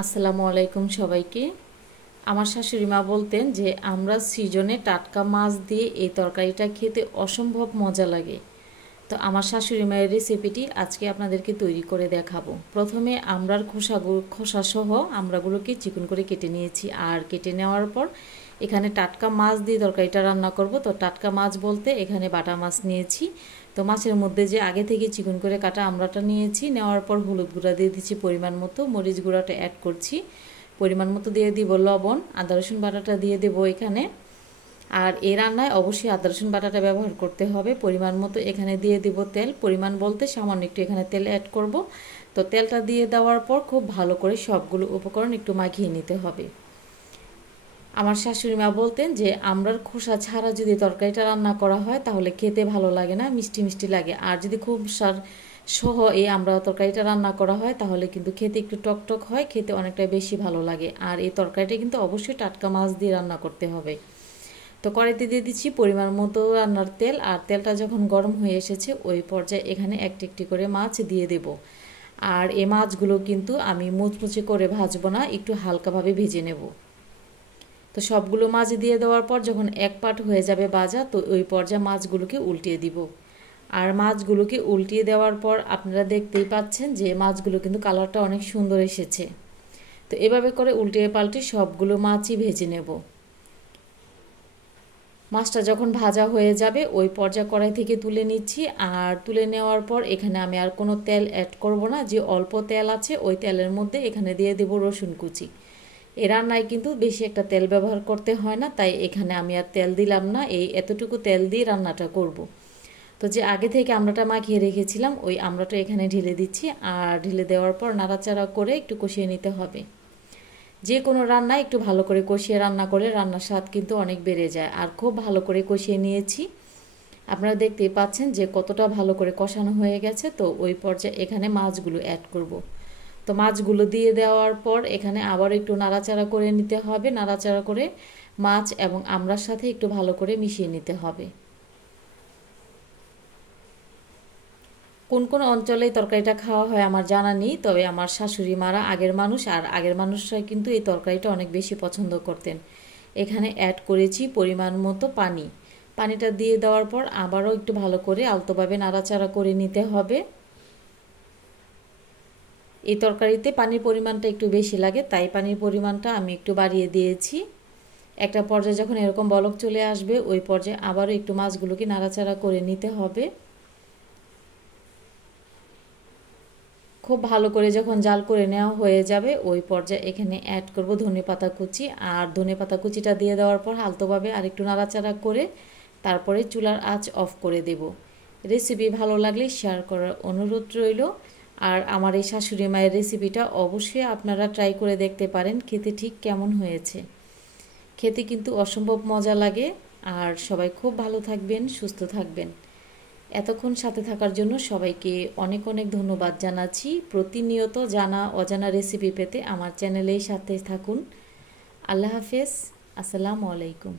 আসসালামু আলাইকুম সবাইকে। আমার শাশুড়ি মা বলতেন যে আমরা সিজনে টাটকা মাছ দিয়ে এই তরকারিটা খেতে অসম্ভব মজা লাগে। তো আমার শাশুড়ি মায়ের রেসিপিটি আজকে আপনাদেরকে তৈরি করে দেখাবো। প্রথমে আমড়ার খোসা সহ আমড়াগুলোকে চিকন করে কেটে নিয়েছি, আর কেটে নেওয়ার পর এখানে টাটকা মাছ দিয়ে তরকারিটা রান্না করব। তো টাটকা মাছ বলতে এখানে বাটা মাছ নিয়েছি। তো মাছের মধ্যে যে আগে থেকে চিকন করে কাটা আমড়াটা নিয়েছি, নেওয়ার পর হলুদ গুঁড়া দিয়ে দিচ্ছি পরিমাণ মতো, মরিচ গুঁড়াটা অ্যাড করছি পরিমাণ মতো, দিয়ে দিব লবণ, আদা রসুন বাটাটা দিয়ে দেবো এখানে। আর এই রান্নায় অবশ্যই আদা রসুন বাটাটা ব্যবহার করতে হবে পরিমাণ মতো। এখানে দিয়ে দিব তেল, পরিমাণ বলতে সামান্য একটু এখানে তেল অ্যাড করব। তো তেলটা দিয়ে দেওয়ার পর খুব ভালো করে সবগুলো উপকরণ একটু মাখিয়ে নিতে হবে। আমার শাশুড়ি মা বলতেন যে আমড়ার খোসা ছাড়া যদি তরকারিটা রান্না করা হয় তাহলে খেতে ভালো লাগে না, মিষ্টি মিষ্টি লাগে। আর যদি খুব সহ এই আমড়া তরকারিটা রান্না করা হয় তাহলে কিন্তু খেতে একটু টকটক হয়, খেতে অনেকটা বেশি ভালো লাগে। আর এই তরকারিটা কিন্তু অবশ্যই টাটকা মাছ দিয়ে রান্না করতে হবে। তো কড়াইতে দিয়ে দিচ্ছি পরিমাণ মতো রান্নার তেল, আর তেলটা যখন গরম হয়ে এসেছে ওই পর্যায়ে এখানে একটি একটি করে মাছ দিয়ে দেব। আর এই মাছগুলো কিন্তু আমি মুচমুচে করে ভাজবো না, একটু হালকাভাবে ভেজে নেব। তো সবগুলো মাছ দিয়ে দেওয়ার পর যখন এক পাট হয়ে যাবে ভাজা, তো ওই পর্যায়ে মাছগুলোকে উল্টিয়ে দিব। আর মাছগুলোকে উল্টিয়ে দেওয়ার পর আপনারা দেখতেই পাচ্ছেন যে মাছগুলো কিন্তু কালারটা অনেক সুন্দর এসেছে। তো এভাবে করে উল্টিয়ে পাল্টে সবগুলো মাছই ভেজে নেব। মাছটা যখন ভাজা হয়ে যাবে ওই পর্যায়ে কড়াই থেকে তুলে নিচ্ছি। আর তুলে নেওয়ার পর এখানে আমি আর কোনো তেল অ্যাড করব না, যে অল্প তেল আছে ওই তেলের মধ্যে এখানে দিয়ে দেব রসুন কুচি। এ রান্নায় কিন্তু বেশি একটা তেল ব্যবহার করতে হয় না, তাই এখানে আমি আর তেল দিলাম না, এই এতটুকু তেল দিয়ে রান্নাটা করব। তো যে আগে থেকে আমড়াটা মাখিয়ে রেখেছিলাম ওই আমড়াটা এখানে ঢেলে দিচ্ছি। আর ঢেলে দেওয়ার পর নাড়াচাড়া করে একটু কষিয়ে নিতে হবে। যে কোনো রান্না একটু ভালো করে কষিয়ে রান্না করে রান্নার স্বাদ কিন্তু অনেক বেড়ে যায়। আর খুব ভালো করে কষিয়ে নিয়েছি, আপনারা দেখতেই পাচ্ছেন যে কতটা ভালো করে কষানো হয়ে গেছে। তো ওই পর্যায়ে এখানে মাছগুলো অ্যাড করব। তো মাছগুলো দিয়ে দেওয়ার পর এখানে আবার একটু নাড়াচাড়া করে নিতে হবে, নাড়াচাড়া করে মাছ এবং আমড়ার সাথে একটু ভালো করে মিশিয়ে নিতে হবে। কোন কোন অঞ্চলে এই তরকারিটা খাওয়া হয় আমার জানা নেই, তবে আমার শাশুড়ি মারা আগের মানুষ, আর আগের মানুষরা কিন্তু এই তরকারিটা অনেক বেশি পছন্দ করতেন। এখানে অ্যাড করেছি পরিমাণ মতো পানি। পানিটা দিয়ে দেওয়ার পর আবারও একটু ভালো করে আলতোভাবে নাড়াচাড়া করে নিতে হবে। এই তরকারিতে পানির পরিমাণটা একটু বেশি লাগে, তাই পানির পরিমাণটা আমি একটু বাড়িয়ে দিয়েছি। একটা পর্যায়ে যখন এরকম বলক চলে আসবে ওই পর্যায়ে আবারও একটু মাছগুলোকে নাড়াচাড়া করে নিতে হবে। খুব ভালো করে যখন জাল করে নেওয়া হয়ে যাবে ওই পর্যায়ে এখানে অ্যাড করব ধনেপাতা কুচি। আর ধনেপাতা কুচিটা দিয়ে দেওয়ার পর আলতোভাবে আর একটু নাড়াচাড়া করে তারপরে চুলার আঁচ অফ করে দেব। রেসিপি ভালো লাগলে শেয়ার করার অনুরোধ রইল। আর আমার এই শাশুড়ি মায়ের রেসিপিটা অবশ্যই আপনারা ট্রাই করে দেখতে পারেন, খেতে ঠিক কেমন হয়েছে। খেতে কিন্তু অসম্ভব মজা লাগে। আর সবাই খুব ভালো থাকবেন, সুস্থ থাকবেন। এতক্ষণ সাথে থাকার জন্য সবাইকে অনেক অনেক ধন্যবাদ জানাচ্ছি। প্রতিনিয়ত জানা অজানা রেসিপি পেতে আমার চ্যানেলেই সাথে থাকুন। আল্লাহ হাফেজ। আসসালামু আলাইকুম।